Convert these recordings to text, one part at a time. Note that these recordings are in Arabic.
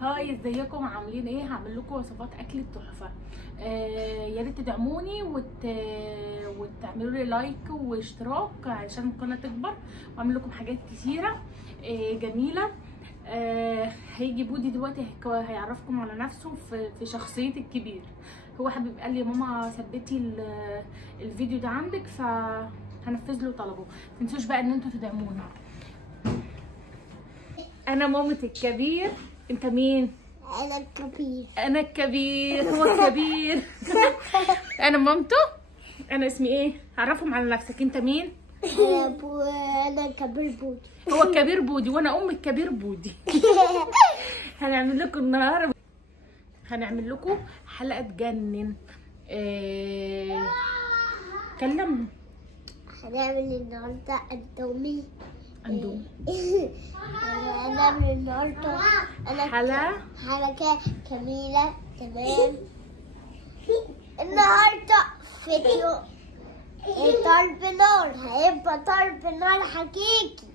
هاي، ازيكم؟ عاملين ايه؟ هعمل لكم وصفات اكل تحفه. يا ريت تدعموني وتعملوا لي لايك واشتراك عشان القناه تكبر، واعمل لكم حاجات كتيره جميله. هيجي بودي دلوقتي هيعرفكم على نفسه في شخصيه الكبير. هو حبيب قال لي ماما ثبتي الفيديو ده عندك، فهنفذ له طلبه. متنسوش بقى ان انتوا تدعموني. انا مامة الكبير. انت مين؟ أنا الكبير. انا الكبير، هو الكبير. انا مامته. انا اسمي ايه؟ عرفهم على نفسك. انت مين؟ أنا الكبير بودي. هو الكبير بودي وانا ام الكبير بودي. هنعمل لكم النهارده حلقه تجنن. كلمني. هنعمل النهارده اندومي. اندومي. هنعمل النهارده حلقه جميله. تمام. النهارده فيديو ضرب نار، هيبقى ضرب نار حقيقي.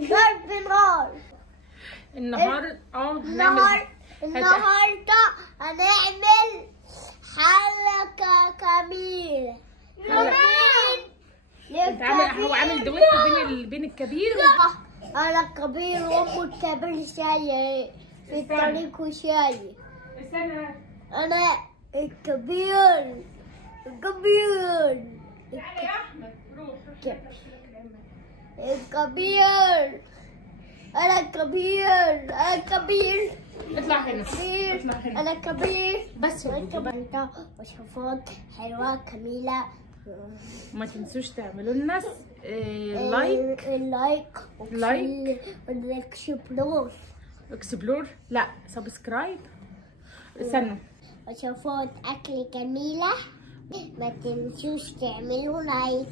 ضرب نار. النهارده هنعمل حلقه جميله. هو عامل دويتو بين الكبير انا الكبير وام الكبير شاي في الطريق وشاي. انا الكبير. يا احمد روح. الكبير. انا الكبير. اطلع هنا. انا الكبير. بس وصفات حلوه جميله. ما تنسوش تعملوا لنا لايك واكسبلور لا سبسكرايب. استنوا. وصفات اكل جميله. ما تنسوش تعملوا لايك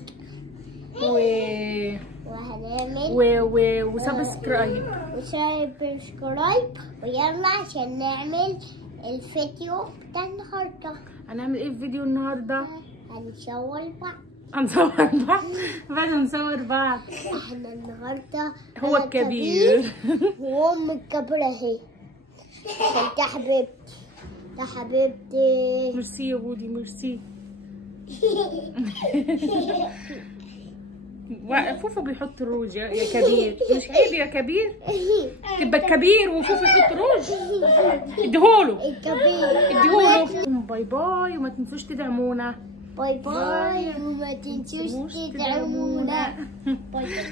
وهنعمل وسبسكرايب ويلا عشان نعمل الفيديو بتاع النهارده. هنعمل ايه في فيديو النهارده؟ هنصور بعض. بعد نصور بعض. احنا النهارده هو الكبير وام الكبير اهي. ده حبيبتي. ميرسي يا بودي، ميرسي. فوفو بيحط روج يا كبير. مش عيب يا كبير؟ تبقى الكبير وفوفو يحط روج. اديهوله. اديهوله. باي باي، وما تنسوش تدعمونا. باي باي وما تنسوش تدعمونا. باي باي.